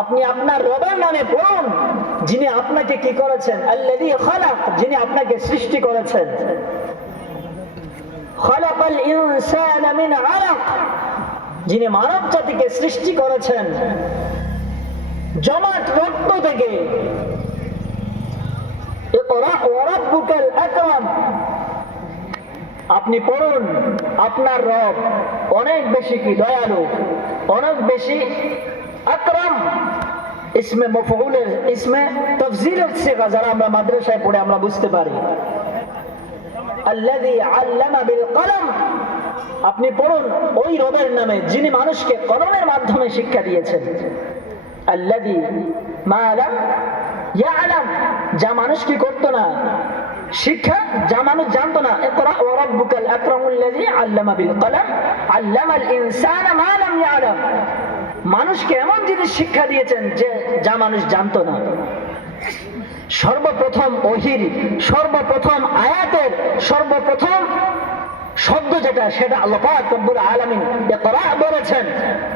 আপনি আপনার রবের নামে পড়ুন, যিনি আপনাকে কি করেছেন, আল্লাযী খালাক, যিনি আপনাকে সৃষ্টি করেছেন। খালাকাল ইনসানা মিন আলাক, যিনি মানব জাতিকে সৃষ্টি করেছেন জমাট রক্ত থেকে। ইকরা ওয়া রাব্বুকাল আকরাম, আপনি পড়ুন, আপনার রব অনেক বেশি কি দয়ালু, অনেক বেশি আকরাম। ইসমে মফউলের, ইসমে তাফজিলের সিগা যারা আমরা মাদ্রাসায় পড়ে আমরা বুঝতে পারি। আল্লাযী আল্লামা বিল কলম, আপনি পড়ুন ওই রবের নামে যিনি মানুষকে কলমের মাধ্যমে শিক্ষা দিয়েছেন। আল্লাযী মা লাম ইয়ালাম, যা মানুষ কি করতো না, শিক্ষা যা মানুষ জানতো না। ইকরা ওয়া রাব্বুকাল আকরামুল্লাযী আল্লামা বিল কলম আল্লামাল ইনসানা মা লাম ইয়ালাম, মানুষকে এমন জিনিস শিক্ষা দিয়েছেন যে যা মানুষ জানতো না। সর্বপ্রথম ওহীর, সর্বপ্রথম আয়াতের সর্বপ্রথম শব্দ যেটা, সেটা আল্লাহ পাক রব্বুল আলামিন ইকরা বলেছেন,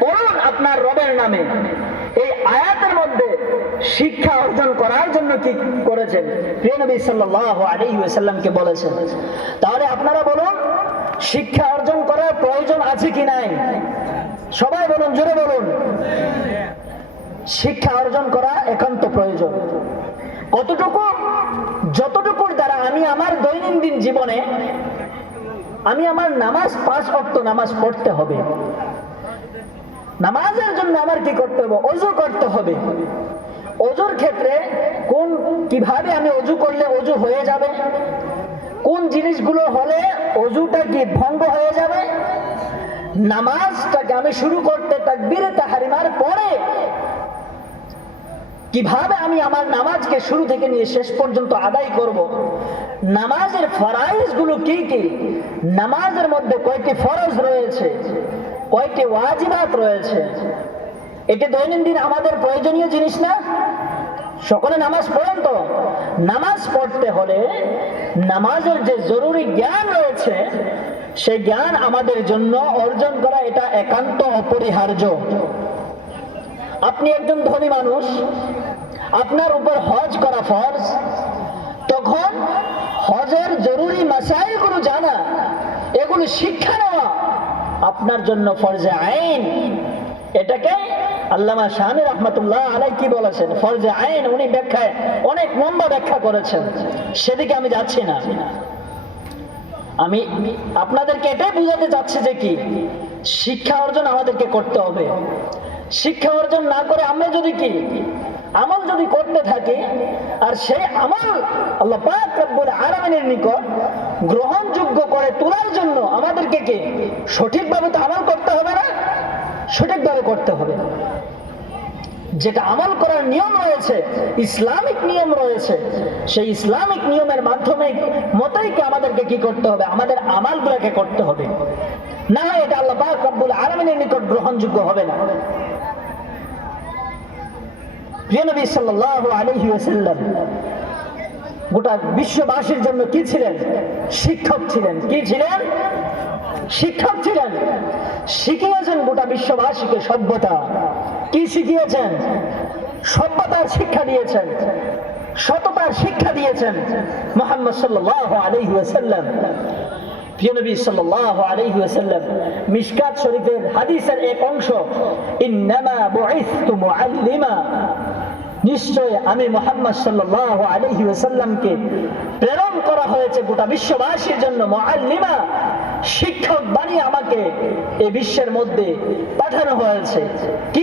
পড়ুন আপনার রবের নামে। এই আয়াতের মধ্যে শিক্ষা অর্জন করার জন্য কি করেছেন, প্রিয় নবী সাল্লাল্লাহু আলাইহি ওয়াসাল্লামকে বলেছেন। তাহলে আপনারা বলুন, শিক্ষা অর্জন করার প্রয়োজন আছে কি নাই? সবাই বলুন, জোরে বলুন। শিক্ষা অর্জন করা একান্ত প্রয়োজন। কতটুকু? যতটুকুর দ্বারা আমি আমার দৈনন্দিন জীবনে আমি আমার নামাজ, 5 ওয়াক্ত নামাজ পড়তে হবে। নামাজের জন্য আমার কি করতে হবে? ওযু করতে হবে। ওযুর ক্ষেত্রে কিভাবে আমি ওযু করলে ওযু হয়ে যাবে, কোন জিনিসগুলো হলে ওযুটা কি ভঙ্গ হয়ে যাবে, নামাজটাকে আমি শুরু করতে তাকবীরে তাহরিমার পরে কিভাবে আমি আমার নামাজকে শুরু থেকে নিয়ে শেষ পর্যন্ত আদায় করব, নামাজের ফরজ গুলো কি কি, নামাজের মধ্যে কয়টি ফরজ রয়েছে, কয়টি ওয়াজিবাত রয়েছে, এটা দৈনন্দিন আমাদের প্রয়োজনীয় জিনিস না? সকলে নামাজ পড়েন তো? নামাজ পড়তে হলে নামাজের যে জরুরি জ্ঞান রয়েছে সেই জ্ঞান আমাদের জন্য অর্জন করা এটা একান্ত অপরিহার্য। আপনি একজন ধনী মানুষ, আপনার উপর হজ করা ফরজ, তখন হজের জরুরি মাসাইলগুলো জানা, এগুলো শিক্ষা নেওয়া আপনার জন্য ফরজে আইন। এটাকে আল্লামা শামী রাহমাতুল্লাহ আলাইহি কি বলেছেন, ফরজে আইন। উনি ব্যাখ্যায় অনেক লম্বা ব্যাখ্যা করেছেন, সেদিকে আমি যাচ্ছি না। আমি আপনাদেরকে এটাই বুঝাতে চাচ্ছি যে কি শিক্ষা অর্জন আমাদেরকে করতে হবে। শিক্ষা অর্জন না করে আমরা যদি কি আমল যদি করতে থাকি, আর সেই আমল আল্লাহ পাক রব্বুল আলামিনের নিকট গ্রহণযোগ্য করে তোলার জন্য আমাদেরকে কি সঠিকভাবে তো আমল করতে হবে না? সঠিকভাবে করতে হবে। যেটা আমল করার নিয়ম রয়েছে, ইসলামিক নিয়ম রয়েছে, সেই ইসলামিক নিয়মের মাধ্যমে মতই কি আমাদেরকে কি করতে হবে, আমাদের আমলগুলোকে করতে হবে। না হয় এটা আল্লাহ পাক রব্বুল আলামিনের নিকট গ্রহণযোগ্য হবে না। প্রিয় নবী সাল্লাল্লাহু আলাইহি ওয়াসাল্লাম গোটা বিশ্ববাসীর জন্য কি ছিলেন? শিক্ষক ছিলেন। কি ছিলেন? শিক্ষক ছিলেন। শিখিয়েছেন গোটা বিশ্ববাসীকে সভ্যতা। কি শিখিয়েছেন? সভ্যতার শিক্ষা দিয়েছেন, সততার শিক্ষা দিয়েছেন মুহাম্মদ সাল্লাল্লাহু আলাইহি ওয়াসাল্লাম। প্রিয় নবী সাল্লাল্লাহু আলাইহি ওয়াসাল্লাম মিশকাত শরীফের হাদিসের এক অংশ, ইন্নামা বুইসতু মুআল্লিমা, নিশ্চয় আমি মুহাম্মদ সাল্লাল্লাহু আলাইহি ওয়াসাল্লামকে প্রেরণ করা হয়েছে গোটা বিশ্ববাসীর জন্য মুআল্লিমা, শিক্ষক বানিয়ে আমাকে এই বিশ্বের মধ্যে পাঠানো হয়েছে। কি